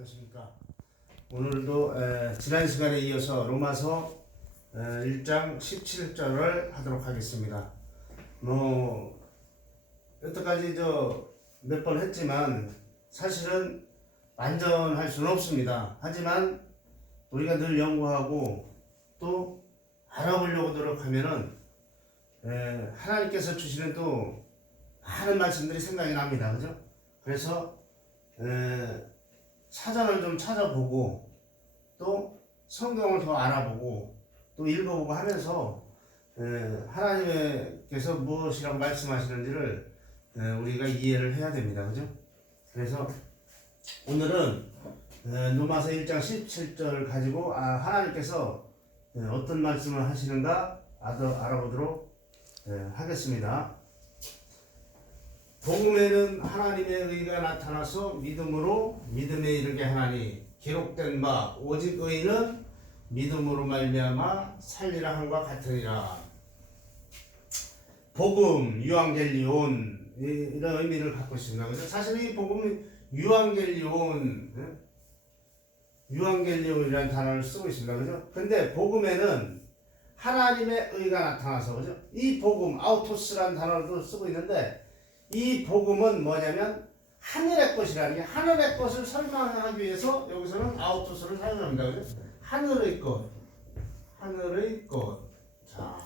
안녕하십니까. 오늘도 지난 시간에 이어서 로마서 1장 17절을 하도록 하겠습니다. 여태까지 몇 번 했지만 사실은 완전할 수는 없습니다. 하지만 우리가 늘 연구하고 또 알아보려고 노력하면은 하나님께서 주시는 또 많은 말씀들이 생각이 납니다. 그죠? 그래서 사전을 좀 찾아보고 또 성경을 더 알아보고 또 읽어보고 하면서 하나님께서 무엇이라고 말씀하시는지를 우리가 이해를 해야 됩니다. 그죠? 그래서 오늘은 로마서 1장 17절을 가지고 하나님께서 어떤 말씀을 하시는가 알아보도록 하겠습니다. 복음에는 하나님의 의가 나타나서 믿음으로 믿음에 이르게 하나니 기록된 바 오직 의는 믿음으로 말미암아 살리라 함과 같으니라. 복음, 유앙겔리온 이런 의미를 갖고 있습니다. 그래서 사실 이 복음은 유앙겔리온이라는 단어를 쓰고 있습니다. 그죠? 근데 복음에는 하나님의 의가 나타나서 그죠? 이 복음 아우토스라는 단어도 쓰고 있는데 이 복음은 뭐냐면 하늘의 것이라는 게 하늘의 것을 설명하기 위해서 여기서는 아우토스를 사용합니다. 그죠? 하늘의 것. 자,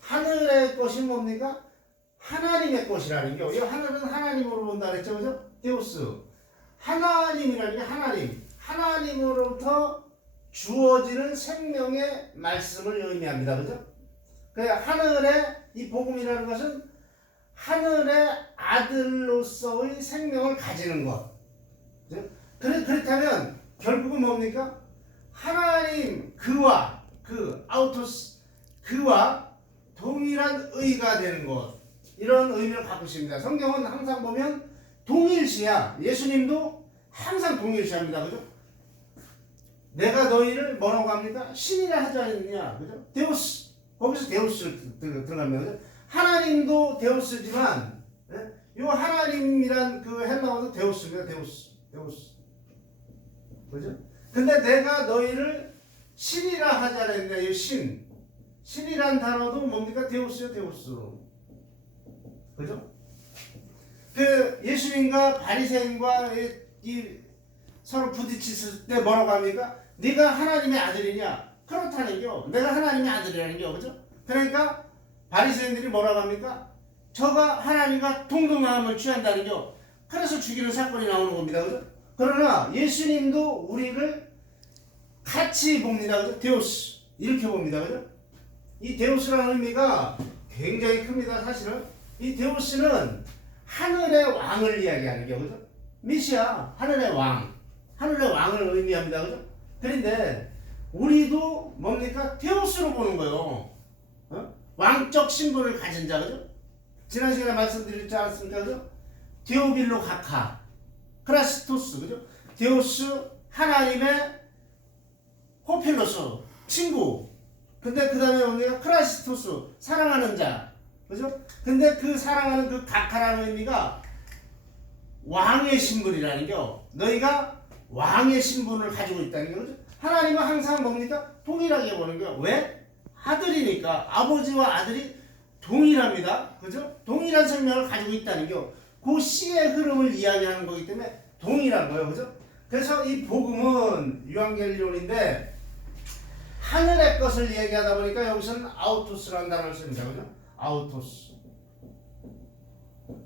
하늘의 것이 뭡니까? 하나님의 것이라는 게 이 하늘은 하나님으로 본다 그랬죠. 그죠? 데우스. 하나님이라는 게 하나님으로부터 주어지는 생명의 말씀을 의미합니다. 그죠? 그 하늘의 이 복음이라는 것은 하늘의 아들로서의 생명을 가지는 것. 그렇다면 결국은 뭡니까? 하나님 그와 아우토스 그와 동일한 의가 되는 것. 이런 의미를 갖고 있습니다. 성경은 항상 보면 동일시야. 예수님도 항상 동일시합니다. 그죠? 내가 너희를 뭐라고 합니까? 신이라 하지 않느냐. 그죠? 데우스. 거기서 데우스 들어갑니다. 그죠? 하나님도 데우스지만 이 하나님이란 그 헬라어도 데우스입니다. 데우스. 그죠? 근데 내가 너희를 신이라 하지 않았냐. 이 신이란 단어도 뭡니까? 데우스요. 데우스. 그죠? 그 예수님과 바리새인과 이 서로 부딪혔을 때 뭐라고 합니까? 네가 하나님의 아들이냐? 그렇다는 겨. 내가 하나님의 아들이라는 겨. 그죠? 그러니까 바리새인들이 뭐라고 합니까? 저가 하나님과 동등함을 취한다는 겨. 그래서 죽이는 사건이 나오는 겁니다. 그죠? 그러나 예수님도 우리를 같이 봅니다. 그죠? 데우스. 이렇게 봅니다. 그죠? 이 데우스라는 의미가 굉장히 큽니다. 사실은. 이 데우스는 하늘의 왕을 이야기하는 겨. 그죠? 메시아. 하늘의 왕. 하늘의 왕을 의미합니다. 그죠? 그런데 우리도 뭡니까? 데우스로 보는 거예요. 왕적 신분을 가진 자, 그죠? 지난 시간에 말씀드렸지 않았습니까? 그죠? 데오빌로 가카, 크라스토스, 그죠? 데우스, 하나님의 호필로스, 친구. 근데 그 다음에 뭡니까? 크라스토스, 사랑하는 자, 그죠? 근데 그 사랑하는 그 가카라는 의미가 왕의 신분이라는 겨. 너희가 왕의 신분을 가지고 있다는 겨, 그죠? 하나님은 항상 뭡니까? 동일하게 보는 겨. 왜? 아들이니까 아버지와 아들이 동일합니다. 그죠? 동일한 생명을 가지고 있다는 게 그 씨의 흐름을 이야기하는 거기 때문에 동일한 거예요. 그죠? 그래서 이 복음은 유앙겔리온인데 하늘의 것을 얘기하다 보니까 여기서는 아우토스라는 단어를 씁니다. 그죠? 아우토스.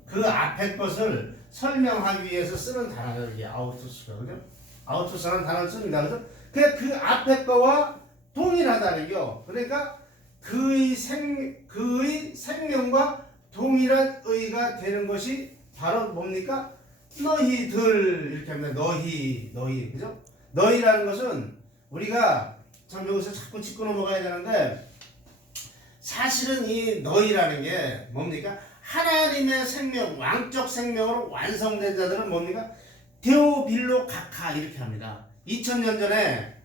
그 앞에 것을 설명하기 위해서 쓰는 단어예요. 이게 아우토스가. 그죠? 아우토스라는 단어를 씁니다. 그죠? 그 앞에 거와 동일하다는 겨. 그러니까 그의 생명과 동일한 의가 되는 것이 바로 뭡니까? 너희들 이렇게 합니다. 너희 그죠? 너희라는 것은 우리가 참 여기서 자꾸 짚고 넘어가야 되는데 사실은 이 너희라는 게 뭡니까? 하나님의 생명, 왕적 생명으로 완성된 자들은 뭡니까? 데오빌로 가카 이렇게 합니다. 2000년 전에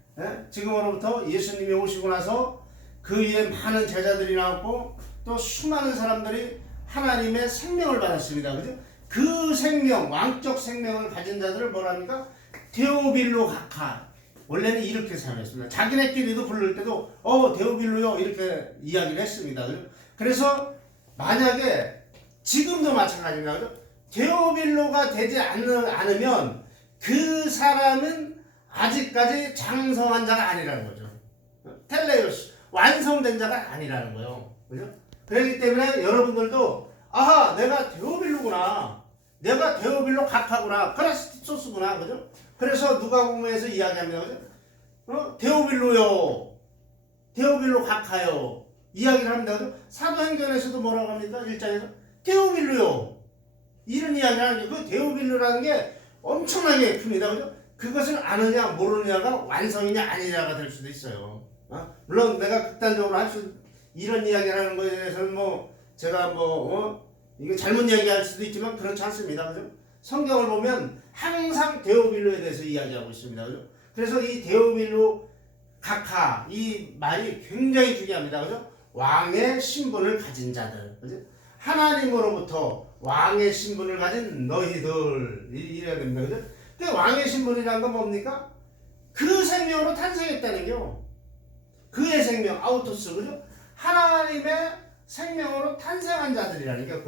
지금으로부터 예수님이 오시고 나서 그 위에 많은 제자들이 나왔고 또 수많은 사람들이 하나님의 생명을 받았습니다. 그죠? 그 생명, 왕적 생명을 가진 자들을 뭐랍니까? 데오빌로 각하. 원래는 이렇게 사용했습니다. 자기네끼리도 부를 때도 데오빌로요 이렇게 이야기를 했습니다. 그래서 만약에 지금도 마찬가지입니다. 그죠? 데오빌로가 되지 않으면 그 사람은 아직까지 장성한 자가 아니라는 거죠. 텔레오스 완성된 자가 아니라는 거예요. 그죠? 그렇기 때문에 여러분들도 아하 내가 데오빌로구나. 내가 데오빌로 각하구나. 크라스티소스구나. 그죠? 그래서 누가복음에서 이야기합니다. 그죠? 데오빌로요. 데오빌로 각하요. 이야기를 합니다. 그죠? 사도행전에서도 뭐라고 합니까? 1장에서 데오빌로요. 이런 이야기를 하는 게 그 데오빌로라는 게 엄청나게 큽니다. 그죠? 그것을 아느냐 모르느냐가 완성이냐 아니냐가 될 수도 있어요. 물론 내가 극단적으로 이런 이야기를 하는 거에 대해서는 제가 이게 잘못 이야기할 수도 있지만 그렇지 않습니다. 그죠? 성경을 보면 항상 데오빌로에 대해서 이야기하고 있습니다. 그죠? 그래서 이 데오빌로 각하 이 말이 굉장히 중요합니다. 그죠? 왕의 신분을 가진 자들. 그죠? 하나님으로부터 왕의 신분을 가진 너희들 이래야 됩니다. 그죠? 그 왕의 신분이라는 건 뭡니까? 그 생명으로 탄생했다는 게 그의 생명 아우토스. 그죠? 하나님의 생명으로 탄생한 자들이라는 게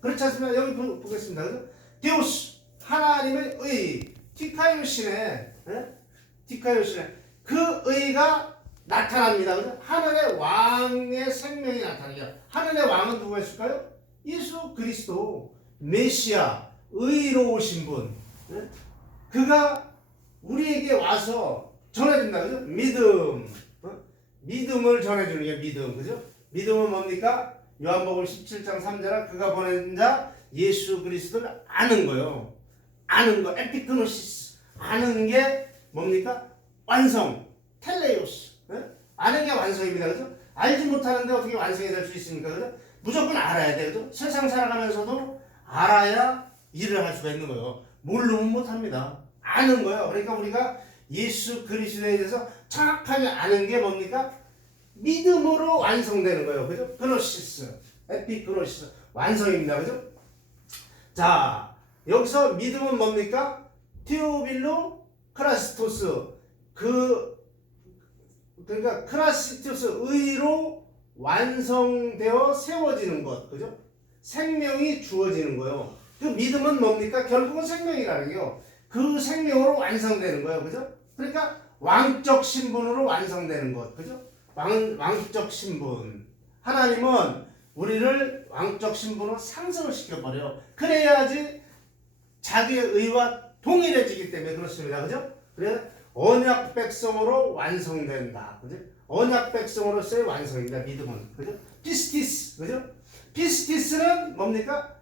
그렇지 않습니까? 여기 보겠습니다. 그죠? 데우스 하나님의 의 디카이오시네 디카이오시네 그 의가 나타납니다. 그죠? 하늘의 왕의 생명이 나타나요. 하늘의 왕은 누가 있을까요? 예수 그리스도 메시아 의로우신 분. 그가 우리에게 와서 전해준다. 그죠? 믿음을 전해주는 게 믿음. 그죠? 믿음은 뭡니까? 요한복음 17장 3절에 그가 보낸 자 예수 그리스도를 아는 거요. 아는 거. 에피크노시스. 아는 게 뭡니까? 완성. 텔레오스. 아는 게 완성입니다. 그죠? 알지 못하는데 어떻게 완성이 될 수 있습니까? 그죠? 무조건 알아야 돼. 그죠? 세상 살아가면서도 알아야 일을 할 수가 있는 거예요. 모르면 못합니다. 아는 거예요. 그러니까 우리가 예수 그리스도에 대해서 정확하게 아는 게 뭡니까? 믿음으로 완성되는 거예요. 그죠? 그노시스. 에피그노시스. 완성입니다. 그죠? 자, 여기서 믿음은 뭡니까? 테오빌로 크라스토스. 그러니까 크라스토스 의로 완성되어 세워지는 것. 그죠? 생명이 주어지는 거예요. 그 믿음은 뭡니까? 결국은 생명이라는 게요. 그 생명으로 완성되는 거예요. 그죠? 그러니까 왕적 신분으로 완성되는 것. 그죠? 왕적 신분. 하나님은 우리를 왕적 신분으로 상승을 시켜버려요. 그래야지 자기의 의와 동일해지기 때문에 그렇습니다. 그죠? 그래서 언약 백성으로 완성된다. 그죠? 언약 백성으로서의 완성입니다. 믿음은. 그죠? 피스티스. 그죠? 피스티스는 뭡니까?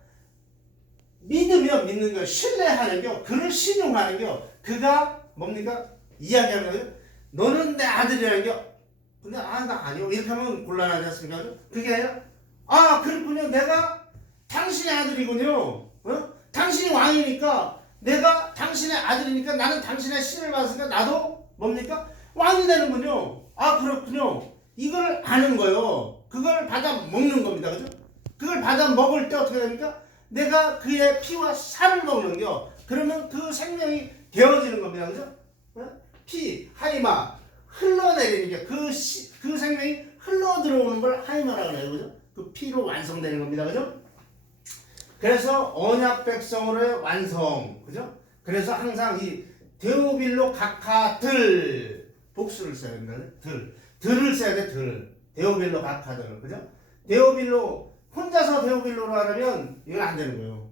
믿으며 믿는 거, 신뢰하는 거, 그를 신용하는 거, 그가 뭡니까? 이야기하는 거예요. 너는 내 아들이라는 거. 근데 나 아니요. 이렇게 하면 곤란하지 않습니까? 그게 아니라 그렇군요. 내가 당신의 아들이군요. 당신이 왕이니까 내가 당신의 아들이니까 나는 당신의 신을 받았으니까 나도 뭡니까? 왕이 되는군요. 그렇군요. 이걸 아는 거예요. 그걸 받아 먹는 겁니다. 그죠? 그걸 받아 먹을 때 어떻게 됩니까? 내가 그의 피와 살을 먹는 겨. 그러면 그 생명이 되어지는 겁니다. 그죠? 피, 하이마, 흘러내리는 게 그 생명이 흘러 들어오는 걸 하이마라고 해요. 그죠? 그 피로 완성되는 겁니다. 그죠? 그래서 언약 백성으로의 완성. 그죠? 그래서 항상 이 데오빌로 각하들 복수를 써야 된다. 들을 써야 돼. 데오빌로 각하들. 그죠? 데오빌로 혼자서 데오빌로로 하려면 이건 안 되는 거예요.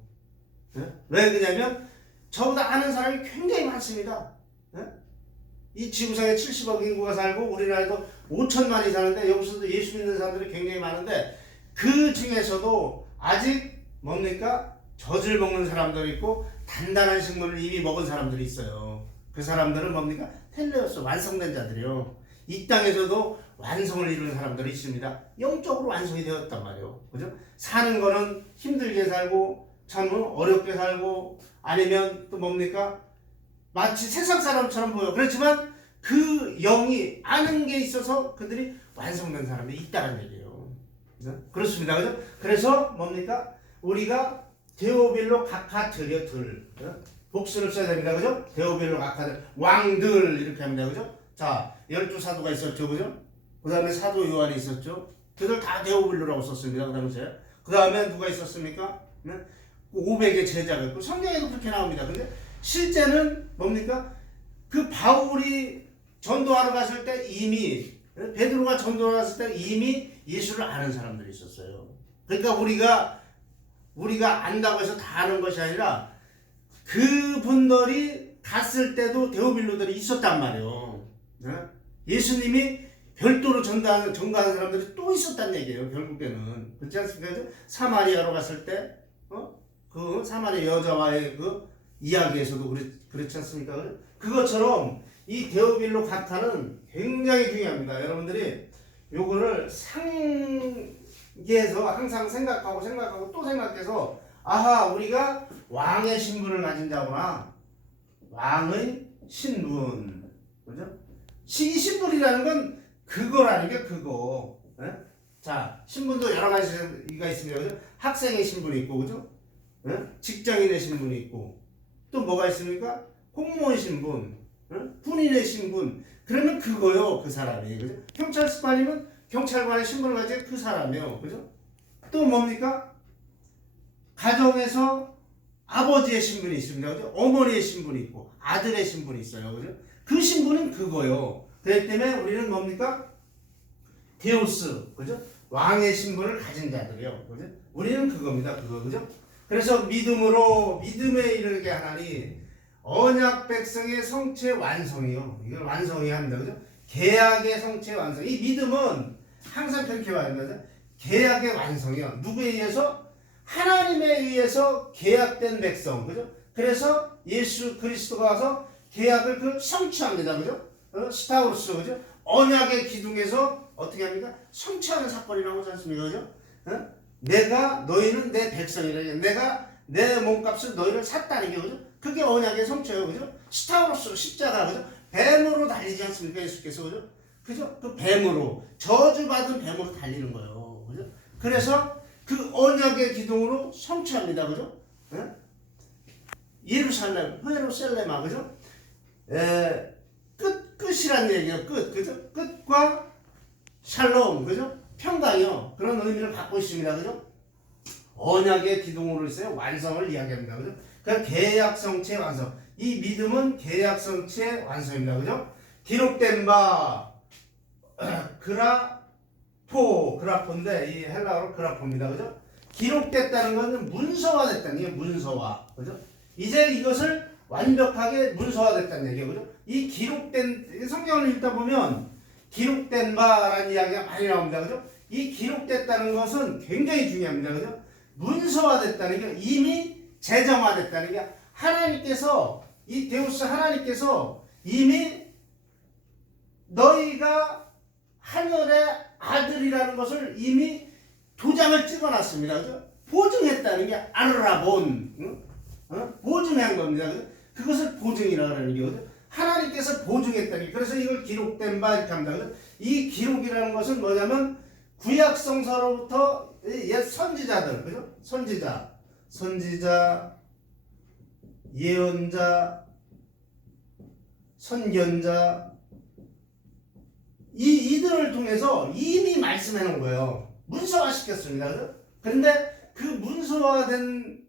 왜 그러냐면 저보다 아는 사람이 굉장히 많습니다. 이 지구상에 70억 인구가 살고 우리나라에도 5천만이 사는데 여기서도 예수 믿는 사람들이 굉장히 많은데 그 중에서도 아직 뭡니까? 젖을 먹는 사람들이 있고 단단한 식물을 이미 먹은 사람들이 있어요. 그 사람들은 뭡니까? 텔레오스 완성된 자들이요. 이 땅에서도 완성을 이루는 사람들이 있습니다. 영적으로 완성이 되었단 말이에요. 그죠? 사는 거는 힘들게 살고 참 어렵게 살고 아니면 또 뭡니까? 마치 세상 사람처럼 보여. 그렇지만 그 영이 아는 게 있어서 그들이 완성된 사람이 있다는 얘기예요. 그죠? 그렇습니다. 그죠? 그래서 뭡니까? 우리가 데오빌로 각하들이요. 복수를 써야 됩니다. 그죠? 데오빌로 각하들 왕들 이렇게 합니다. 그죠? 자, 12사도가 있었죠. 그죠? 그 다음에 사도 요한이 있었죠. 그들 다 데오빌로라고 썼습니다. 그 당시에. 그 다음에 누가 있었습니까? 네? 500의 제자가 있고 성경에도 그렇게 나옵니다. 근데 실제는 뭡니까? 그 바울이 전도하러 갔을 때 이미 베드로가 전도하러 갔을 때 이미 예수를 아는 사람들이 있었어요. 그러니까 우리가 안다고 해서 다 아는 것이 아니라 그분들이 갔을 때도 데오빌로들이 있었단 말이에요. 예수님이 별도로 전가하는 사람들이 또 있었단 얘기예요. 결국에는 그렇지 않습니까? 사마리아로 갔을 때 그 사마리아 여자와의 그 이야기에서도 그렇지 않습니까? 그것처럼 이 데오빌로 각하는 굉장히 중요합니다. 여러분들이 요거를 상기해서 항상 생각하고 또 생각해서 아하, 우리가 왕의 신분을 가진 자구나. 왕의 신분. 그죠? 이 신분이라는 건 그거라는 게 그거. 예? 자, 신분도 여러 가지가 있습니다. 그죠? 학생의 신분이 있고, 그죠? 예? 직장인의 신분이 있고, 또 뭐가 있습니까? 공무원 신분, 예? 군인의 신분. 그러면 그거요, 그 사람이. 그죠? 경찰관이면 경찰관의 신분을 가진 그 사람이요. 그죠? 또 뭡니까? 가정에서 아버지의 신분이 있습니다. 그죠? 어머니의 신분이 있고, 아들의 신분이 있어요. 그죠? 그 신분은 그거요. 그렇기 때문에 우리는 뭡니까? 데오스, 그죠? 왕의 신분을 가진 자들이요. 그죠? 우리는 그겁니다. 그거, 그죠? 그래서 믿음에 이르게 하나니 언약 백성의 성체 완성이요. 이걸 완성해야 합니다. 그죠? 계약의 성체 완성. 이 믿음은 항상 그렇게 말합니다. 계약의 완성이요. 누구에 의해서? 하나님에 의해서 계약된 백성. 그죠? 그래서 예수 그리스도가 와서 계약을 성취합니다. 그죠? 스타우루스. 그죠? 언약의 기둥에서 어떻게 합니까? 성취하는 사건이라고 하지 않습니까? 그죠? 너희는 내 백성이라. 내가 내 몸값을 너희를 샀다는 게, 그죠? 그게 언약의 성취예요. 그죠? 스타우루스, 십자가. 그죠? 뱀으로 달리지 않습니까? 예수께서. 그죠? 그죠? 그 뱀으로, 저주받은 뱀으로 달리는 거예요. 그죠? 그래서 그 언약의 기둥으로 성취합니다. 그죠? 예루살렘아. 그죠? 끝이란 얘기예요. 그죠? 끝과 샬롬. 그죠? 평강이요. 그런 의미를 갖고 있습니다. 그죠? 언약의 기둥으로 있어요. 완성을 이야기합니다. 그죠? 그러니까 계약성체 완성. 이 믿음은 계약성체 완성입니다. 그죠? 기록된 바 그라포인데 이 헬라어로 그라포입니다. 그죠? 기록됐다는 것은 문서화됐다는 게 문서화. 그죠? 이제 이것을 완벽하게 문서화됐다는 얘기예요. 그죠? 이 기록된 성경을 읽다 보면 기록된 바라는 이야기가 많이 나옵니다. 그죠? 이 기록됐다는 것은 굉장히 중요합니다. 그죠? 문서화됐다는 게 이미 제정화됐다는 게 하나님께서 이 데우스 하나님께서 이미 너희가 하늘의 아들이라는 것을 이미 도장을 찍어놨습니다. 그죠? 보증했다는 게 아르라본, 보증한 겁니다. 그죠? 그것을 보증이라고 하는 게 그죠? 하나님께서 보증했다는 게. 그래서 이걸 기록된 바 이렇게 합니다. 그죠? 이 기록이라는 것은 뭐냐면 구약 성서로부터 옛 선지자들, 그죠? 선지자, 예언자, 선견자, 이들을 통해서 이미 말씀해 놓은 거예요. 문서화 시켰습니다. 그죠? 그런데 그 문서화된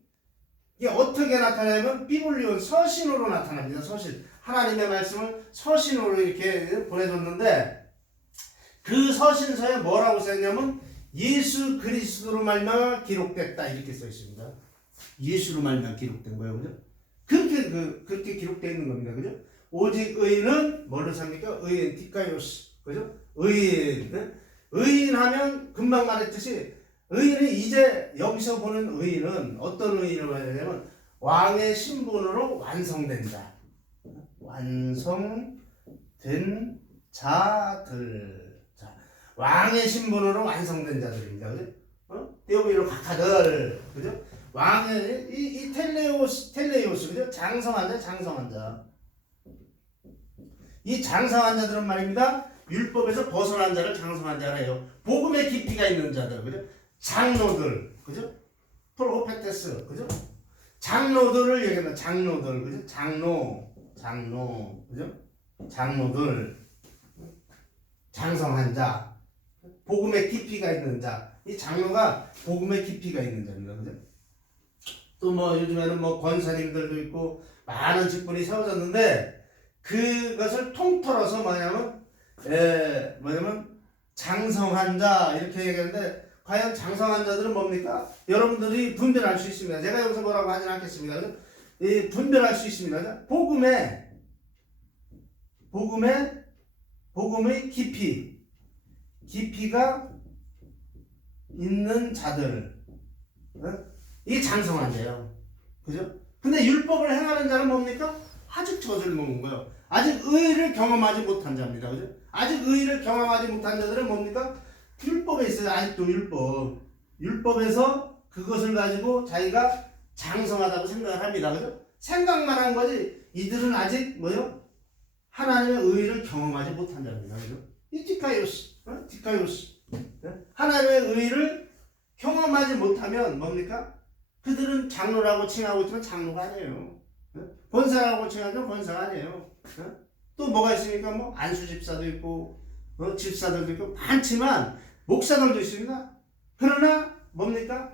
게 어떻게 나타나냐면 비블리온 서신으로 나타납니다. 서신. 하나님의 말씀을 서신으로 이렇게 보내줬는데 그 서신서에 뭐라고 써있냐면 예수 그리스도로 말미암아 기록됐다 이렇게 써 있습니다. 예수로 말미암아 기록된 거예요. 그죠? 그렇게 기록되어 있는 겁니다. 그죠? 오직 의인은 뭘로 삽니까? 의인, 디카이오스. 그죠? 의인 하면 금방 말했듯이 의인이 이제 여기서 보는 의인은 어떤 의인을 말하냐면 왕의 신분으로 완성된다. 완성된 자들. 자, 왕의 신분으로 완성된 자들입니다. 그죠? 데오빌로 각하들. 그죠? 왕의 이 텔레오스 그죠? 장성한 자. 이 장성한 자들은 말입니다. 율법에서 벗어난 자를 장성한 자래요. 복음의 깊이가 있는 자들. 그죠? 장로들. 그죠? 프로페테스. 그죠? 장로들을 얘기합니다. 장로들, 그죠? 그죠? 장로들, 장성한 자, 복음의 깊이가 있는 자. 이 장로가 복음의 깊이가 있는 자입니다. 그죠? 또 뭐 요즘에는 뭐 권사님들도 있고 많은 직분이 세워졌는데 그것을 통틀어서 뭐냐면 장성한 자 이렇게 얘기하는데 과연 장성한 자들은 뭡니까? 여러분들이 분별할 수 있습니다. 제가 여기서 뭐라고 하진 않겠습니다. 이 분별할 수 있습니다. 복음의 깊이가 있는 자들, 이 장성한 자예요. 그죠? 근데 율법을 행하는 자는 뭡니까? 아직 젖을 먹는 거예요. 아직 의를 경험하지 못한 자입니다. 그죠? 아직 의를 경험하지 못한 자들은 뭡니까? 율법에 있어요. 아직도 율법에서 그것을 가지고 자기가 장성하다고 생각을 합니다. 그죠? 생각만 한 거지 이들은 아직 하나님의 의를 경험하지 못한 자입니다. 그죠? 이 디카이오스. 하나님의 의를 경험하지 못하면 뭡니까? 그들은 장로라고 칭하고 있지만 장로가 아니에요. 권사라고 칭하면 권사가 아니에요. 또 뭐가 있습니까? 뭐 안수 집사도 있고 집사들도 있고 많지만 목사들도 있습니다. 그러나 뭡니까?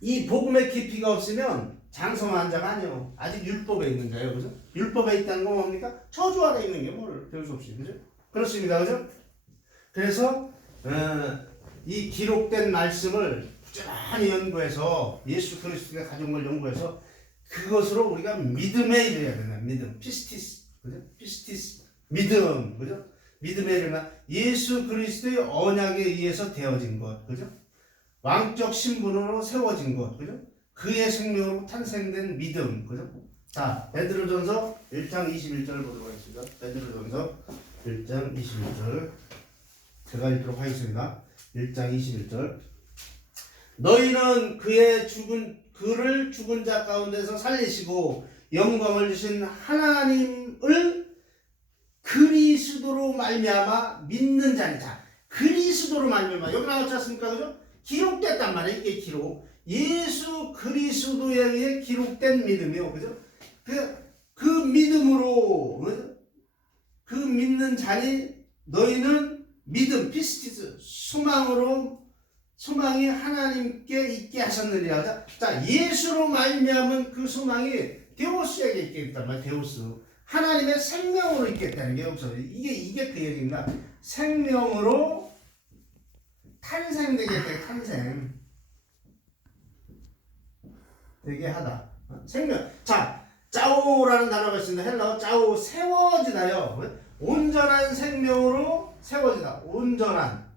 이 복음의 깊이가 없으면 장성한 자가 아니에요. 아직 율법에 있는 자예요. 그죠? 율법에 있다는 건 뭡니까? 저주 아래 있는 게 뭐를 배울 수 없이. 그죠? 그렇습니다. 그죠? 그래서 이 기록된 말씀을 부지런히 연구해서 예수 그리스도가 가져온 걸 연구해서 그것으로 우리가 믿음에 이르야 된다. 믿음. 피스티스. 그죠? 피스티스. 믿음. 그죠? 믿음에 이르나 예수 그리스도의 언약에 의해서 되어진 것. 그죠? 왕적 신분으로 세워진 것. 그죠? 그의 생명으로 탄생된 믿음. 그죠? 자, 베드로전서 1장 21절을 보도록 하겠습니다. 베드로전서 1장 21절. 제가 읽도록 하겠습니다. 1장 21절. 너희는 그를 죽은 자 가운데서 살리시고 영광을 주신 하나님을 그리스도로 말미암아 믿는 자니라. 그리스도로 말미암아. 여기 나왔지 않습니까? 그죠? 기록됐단 말이에요. 이게 기록. 예수 그리스도에 의해 기록된 믿음이요. 그죠? 그 믿음으로 그 믿는 자니 너희는 믿음, 피스티스, 소망이 하나님께 있게 하셨느니라. 자, 예수로 말미암은 그 소망이 데오스에게 있게 있단 말이에요. 데오스. 하나님의 생명으로 있겠다는 게 여기서 이게 그 얘기입니다. 생명으로 탄생되겠다. 탄생 되게 하다. 생명. 자, 짜오라는 단어가 있습니다. 헬라어 짜오, 세워지다요. 온전한 생명으로 세워지다. 온전한.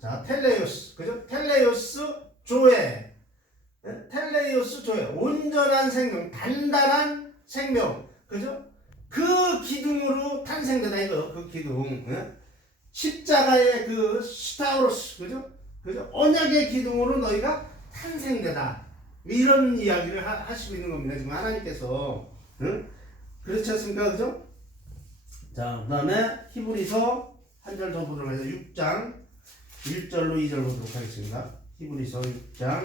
자, 텔레오스. 그죠? 텔레오스 조회. 온전한 생명, 단단한 생명. 그죠? 그 기둥으로 탄생되다 이거. 그 기둥. 십자가의 그 스타우로스. 그죠? 언약의 기둥으로 너희가 탄생되다. 이런 이야기를 하시고 있는 겁니다. 지금 하나님께서. 그렇지 않습니까? 그죠? 자, 그 다음에 히브리서 한 절 더 보도록 해서 6장 1절로 2절 보도록 하겠습니다. 히브리서 6장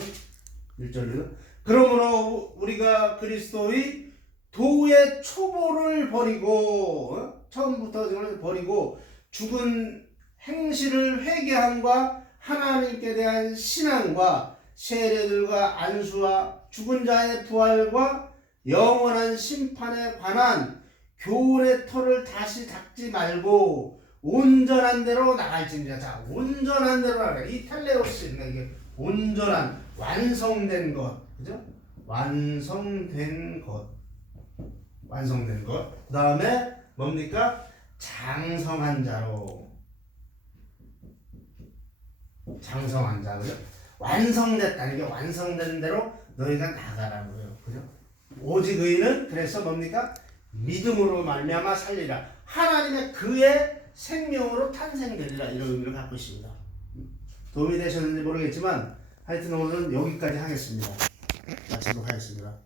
1절로. 그러므로 우리가 그리스도의 도의 초보를 버리고 처음부터 버리고 죽은 행실을 회개함과 하나님께 대한 신앙과 세례들과 안수와 죽은 자의 부활과 영원한 심판에 관한 교훈의 털을 다시 닦지 말고 온전한 대로 나갈지니라. 자, 온전한 대로 나갈. 이 텔레오스입니다. 이게 온전한 완성된 것, 그죠? 완성된 것. 그 다음에 뭡니까? 장성한 자로. 장성한 자, 그죠? 완성됐다는 게 완성된 대로 너희가 나가라는 거예요, 그죠? 오직 의인은 그래서 뭡니까? 믿음으로 말미암아 살리라. 하나님의 그의 생명으로 탄생되리라. 이런 의미를 갖고 있습니다. 도움이 되셨는지 모르겠지만 하여튼 오늘은 여기까지 하겠습니다. 마치도록 하겠습니다.